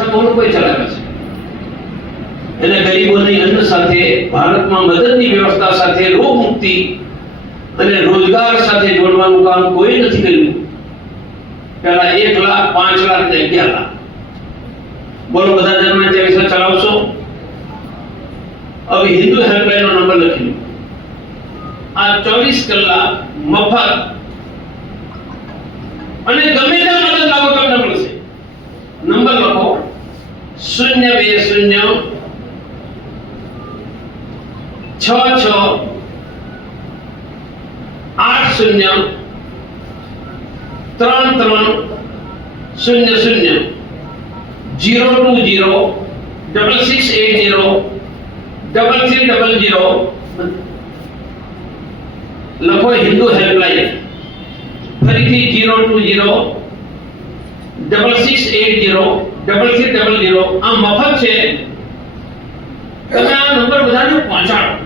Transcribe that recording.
વ્યવસ્થા કોઈ ચલાવે છે અને ગરીબોની અન્ન સાથે, ભારતમાં મદદની વ્યવસ્થા સાથે, રોગ મુક્તિ અને રોજગાર સાથે જોડવાનું કામ કોઈ નથી કર્યું. પહેલા 1 લાખ, 5 લાખ ને 11 લાખ. બોલો બધા જન્મ વિશે ચલાવશો? હવે હિન્દુ હેલ્પલાઇન નો નંબર લખી લો. આ 24 કલાક મફત અને ગમે ત્યાં મદદ લાગો તમને મળશે. નંબર લખો 020 66 80 3300 020 6680 3300 લખો હિન્દુ હેલ્પલાઇન. ફરીથી 020 6680 3300. આ મફત છે. તમે આ નંબર બધાને પહોંચાડો.